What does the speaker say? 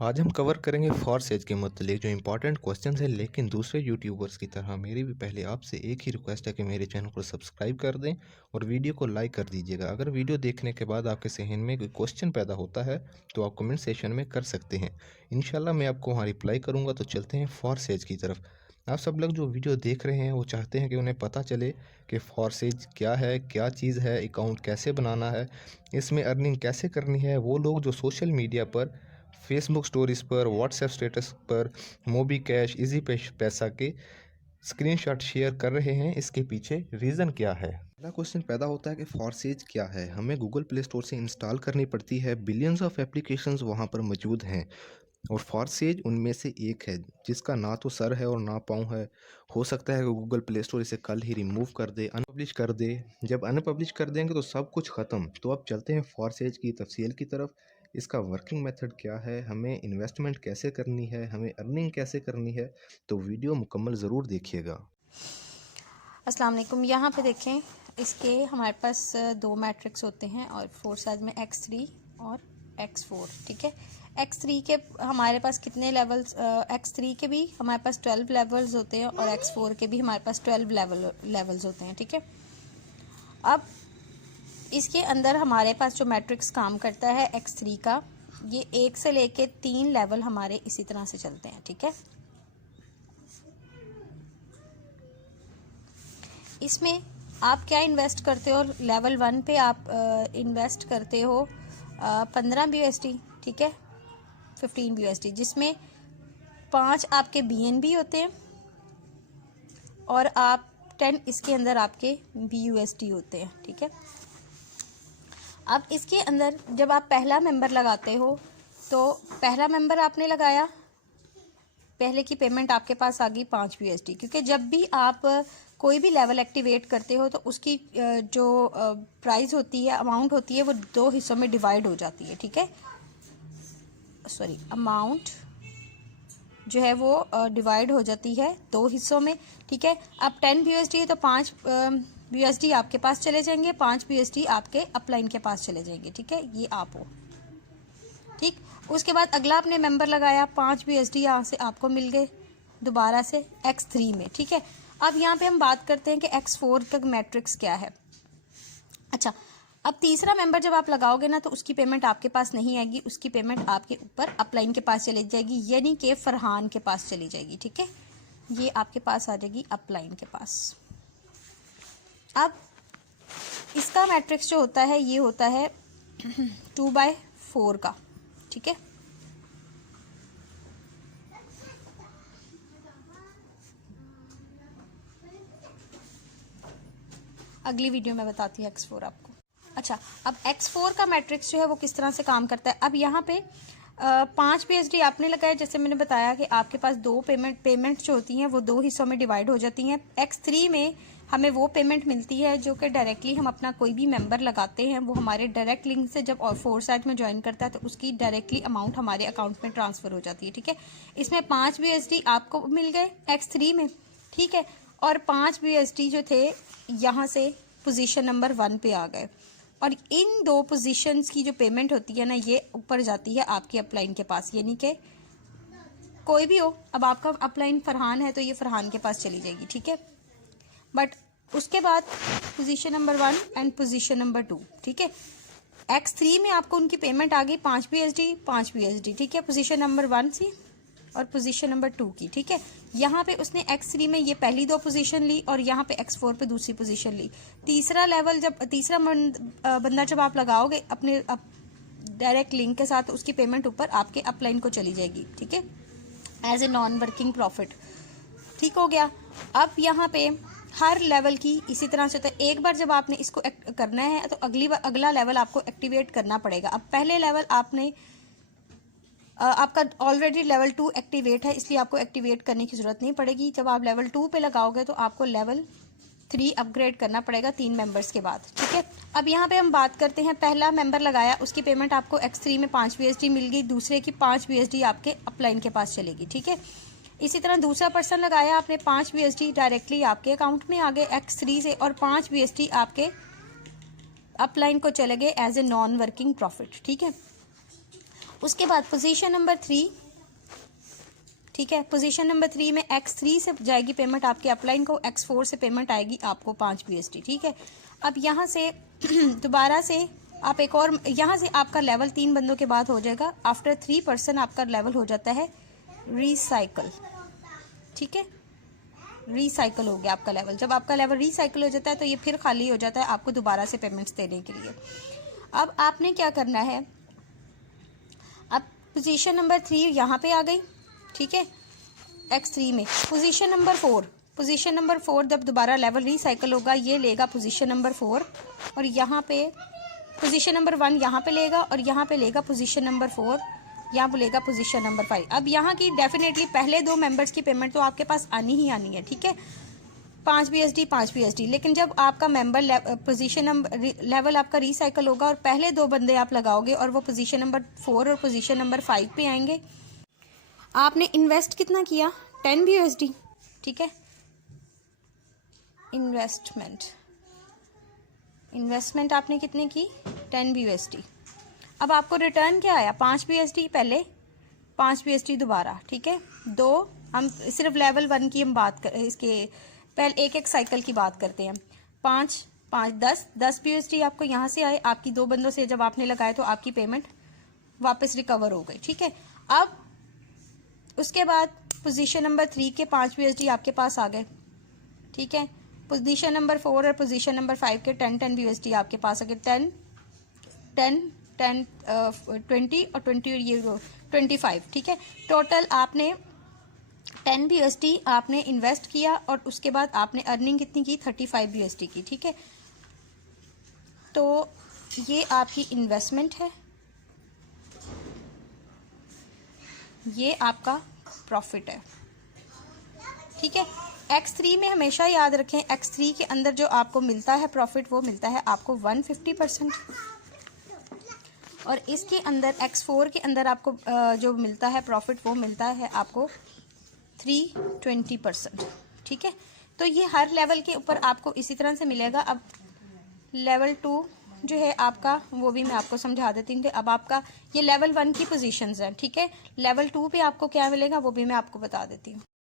आज हम कवर करेंगे फॉरसेज के मतलब जो इंपॉर्टेंट क्वेश्चन है, लेकिन दूसरे यूट्यूबर्स की तरह मेरी भी पहले आपसे एक ही रिक्वेस्ट है कि मेरे चैनल को सब्सक्राइब कर दें और वीडियो को लाइक कर दीजिएगा। अगर वीडियो देखने के बाद आपके जहन में कोई क्वेश्चन पैदा होता है तो आप कमेंट सेशन में कर सकते हैं। इंशाल्लाह मैं आपको वहाँ रिप्लाई करूँगा। तो चलते हैं फॉरसेज की तरफ। आप सब लोग जो वीडियो देख रहे हैं वो चाहते हैं कि उन्हें पता चले कि फॉरसेज क्या है, क्या चीज़ है, अकाउंट कैसे बनाना है, इसमें अर्निंग कैसे करनी है। वो लोग जो सोशल मीडिया पर, फेसबुक स्टोरीज़ पर, व्हाट्सएप स्टेटस पर मोबी कैश, इजी पैसा के स्क्रीनशॉट शेयर कर रहे हैं, इसके पीछे रीज़न क्या है। पहला क्वेश्चन पैदा होता है कि फॉरसेज क्या है। हमें गूगल प्ले स्टोर से इंस्टॉल करनी पड़ती है। बिलियंस ऑफ एप्लीकेशंस वहाँ पर मौजूद हैं और फॉरसेज उनमें से एक है जिसका ना तो सर है और ना पाँव है। हो सकता है कि गूगल प्ले स्टोर इसे कल ही रिमूव कर दे, अनपब्लिश कर दे। जब अनपब्लिश कर देंगे तो सब कुछ ख़त्म। तो अब चलते हैं फॉरसेज की तफसील की तरफ। इसका वर्किंग मेथड क्या है, हमें इन्वेस्टमेंट कैसे करनी है, हमें अर्निंग कैसे करनी है, तो वीडियो मुकम्मल ज़रूर देखिएगा। अस्सलाम वालेकुम। यहाँ पे देखें, इसके हमारे पास दो मैट्रिक्स होते हैं और फोर साइज में x3 और x4। ठीक है, x3 के हमारे पास कितने लेवल्स, x3 के भी हमारे पास 12 लेवल्स होते हैं और x4 के भी हमारे पास 12 लेवल्स होते हैं। ठीक है, अब इसके अंदर हमारे पास जो मैट्रिक्स काम करता है x3 का, ये 1 से लेके 3 लेवल हमारे इसी तरह से चलते हैं। ठीक है, इसमें आप क्या इन्वेस्ट करते हो? लेवल 1 पे आप इन्वेस्ट करते हो 15 BUSD। ठीक है, 15 BUSD, जिसमें 5 आपके BNB होते हैं और आप 10 इसके अंदर आपके BUSD होते हैं। ठीक है, अब इसके अंदर जब आप पहला मेंबर लगाते हो तो पहला मेंबर आपने लगाया, पहले की पेमेंट आपके पास आ गई 5 BUSD, क्योंकि जब भी आप कोई भी लेवल एक्टिवेट करते हो तो उसकी जो प्राइस होती है, अमाउंट होती है, वो 2 हिस्सों में डिवाइड हो जाती है। ठीक है, सॉरी, अमाउंट जो है वो डिवाइड हो जाती है 2 हिस्सों में। ठीक है, अब 10 BUSD है तो 5 BUSD आपके पास चले जाएंगे, 5 BUSD आपके अपलाइन के पास चले जाएंगे। ठीक है, ये आप हो। ठीक, उसके बाद अगला आपने मेंबर लगाया, 5 BUSD यहाँ से आपको मिल गए दोबारा से x3 में। ठीक है, अब यहाँ पे हम बात करते हैं कि x4 का मैट्रिक्स क्या है। अच्छा, अब तीसरा मेंबर जब आप लगाओगे ना तो उसकी पेमेंट आपके पास नहीं आएगी, उसकी पेमेंट आपके ऊपर अपलाइन के पास चली जाएगी, यानी कि फरहान के पास चली जाएगी। ठीक है, ये आपके पास आ जाएगी अपलाइन के पास। अब इसका मैट्रिक्स जो होता है ये होता है 2/4 का। ठीक है, अगली वीडियो में बताती हूँ x4 आपको। अच्छा, अब x4 का मैट्रिक्स जो है वो किस तरह से काम करता है। अब यहाँ पे 5 BUSD आपने लगाया, जैसे मैंने बताया कि आपके पास दो पेमेंट जो होती हैं वो 2 हिस्सों में डिवाइड हो जाती हैं। x3 में हमें वो पेमेंट मिलती है जो कि डायरेक्टली हम अपना कोई भी मेंबर लगाते हैं, वो हमारे डायरेक्ट लिंक से जब और फोरसाइट में ज्वाइन करता है तो उसकी डायरेक्टली अमाउंट हमारे अकाउंट में ट्रांसफर हो जाती है। ठीक है, इसमें 5 BUSD आपको मिल गए x3 में। ठीक है, और 5 BUSD जो थे यहाँ से पोजीशन नंबर 1 पे आ गए, और इन दो पोजीशंस की जो पेमेंट होती है ना, ये ऊपर जाती है आपके अपलाइन के पास, यानी कि कोई भी हो, अब आपका अपलाइन फरहान है तो ये फरहान के पास चली जाएगी। ठीक है, बट उसके बाद position number 1 and position number 2। ठीक है, x3 में आपको उनकी पेमेंट आ गई 5 BUSD। ठीक है, पोजीशन नंबर 1 से और पोजीशन नंबर 2 की। ठीक है, यहाँ पे उसने x3 में ये पहली 2 पोजीशन ली और यहाँ पे x4 पे दूसरी पोजीशन ली। तीसरा लेवल जब तीसरा बंदा जब आप लगाओगे अपने डायरेक्ट लिंक के साथ, उसकी पेमेंट ऊपर आपके अपलाइन को चली जाएगी। ठीक है, as a non working profit. ठीक हो गया। अब यहाँ पे हर लेवल की इसी तरह से होता है। एक बार जब आपने इसको करना है तो अगला लेवल आपको एक्टिवेट करना पड़ेगा। अब पहले लेवल आपने आपका ऑलरेडी लेवल 2 एक्टिवेट है, इसलिए आपको एक्टिवेट करने की ज़रूरत नहीं पड़ेगी। जब आप लेवल 2 पे लगाओगे तो आपको लेवल 3 अपग्रेड करना पड़ेगा 3 मेंबर्स के बाद। ठीक है, अब यहाँ पे हम बात करते हैं, पहला मेंबर लगाया, उसकी पेमेंट आपको x3 में 5 BUSD मिल गई, दूसरे की 5 BUSD आपके अपलाइन के पास चलेगी। ठीक है, इसी तरह दूसरा पर्सन लगाया आपने, 5 BUSD डायरेक्टली आपके अकाउंट में आ गए x3 से, और 5 BUSD आपके अपलाइन को चले गए as a non working profit. ठीक है, उसके बाद पोजीशन नंबर 3, ठीक है, पोजीशन नंबर 3 में X3 से जाएगी पेमेंट आपके अपलाइन को, X4 से पेमेंट आएगी आपको 5 BSD, ठीक है। अब यहाँ से दोबारा से आप एक और, यहाँ से आपका लेवल 3 बंदों के बाद हो जाएगा। आफ्टर 3 पर्सन आपका लेवल हो जाता है रिसाइकल, ठीक है, रिसाइकल हो गया आपका लेवल। जब आपका लेवल रिसाइकल हो जाता है तो ये फिर खाली हो जाता है आपको दोबारा से पेमेंट्स देने के लिए। अब आपने क्या करना है, अब पोजीशन नंबर 3 यहाँ पे आ गई, ठीक है, X3 में। पोजीशन नंबर 4 जब दोबारा लेवल रिसाइकल होगा ये लेगा पोजीशन नंबर 4, और यहाँ पे पोजीशन नंबर 1 यहाँ पे लेगा, और यहाँ पे लेगा पोजीशन नंबर 4, यहाँ पे लेगा पोजीशन नंबर 5। अब यहाँ की डेफिनेटली पहले 2 मेंबर्स की पेमेंट तो आपके पास आनी ही आनी है, ठीक है, 5 BSD। लेकिन जब आपका मेंबर पोजीशन नंबर लेवल आपका रिसाइकल होगा और पहले 2 बंदे आप लगाओगे और वो पोजीशन नंबर 4 और पोजीशन नंबर 5 पे आएंगे, आपने इन्वेस्ट कितना किया, 10 BSD, ठीक है, इन्वेस्टमेंट आपने कितने की, 10 BSD। अब आपको रिटर्न क्या आया, 5 BSD पहले, 5 BSD दोबारा, ठीक है। 2 हम सिर्फ लेवल 1 की हम बात कर, इसके पहले एक साइकिल की बात करते हैं। 5 10 BSD आपको यहाँ से आए, आपकी 2 बंदों से जब आपने लगाए तो आपकी पेमेंट वापस रिकवर हो गई, ठीक है। अब उसके बाद पोजीशन नंबर 3 के 5 BSD आपके पास आ गए, ठीक है। पोजीशन नंबर 4 और पोजीशन नंबर 5 के 10 BSD आपके पास आ गए, 10 20 और 20 और ये 25, ठीक है। टोटल आपने 10 BSD आपने इन्वेस्ट किया और उसके बाद आपने अर्निंग कितनी की, 35 BSD की, ठीक है। तो ये आपकी इन्वेस्टमेंट है, ये आपका प्रॉफिट है, ठीक है। X3 में हमेशा याद रखें, X3 के अंदर जो आपको मिलता है प्रॉफिट वो मिलता है आपको 150%, और इसके अंदर X4 के अंदर आपको जो मिलता है प्रॉफिट वो मिलता है आपको 320%, ठीक है। तो ये हर लेवल के ऊपर आपको इसी तरह से मिलेगा। अब लेवल 2 जो है आपका, वो भी मैं आपको समझा देती हूँ कि अब आपका ये लेवल 1 की पोजीशंस हैं, ठीक है। लेवल 2 पे आपको क्या मिलेगा वो भी मैं आपको बता देती हूँ।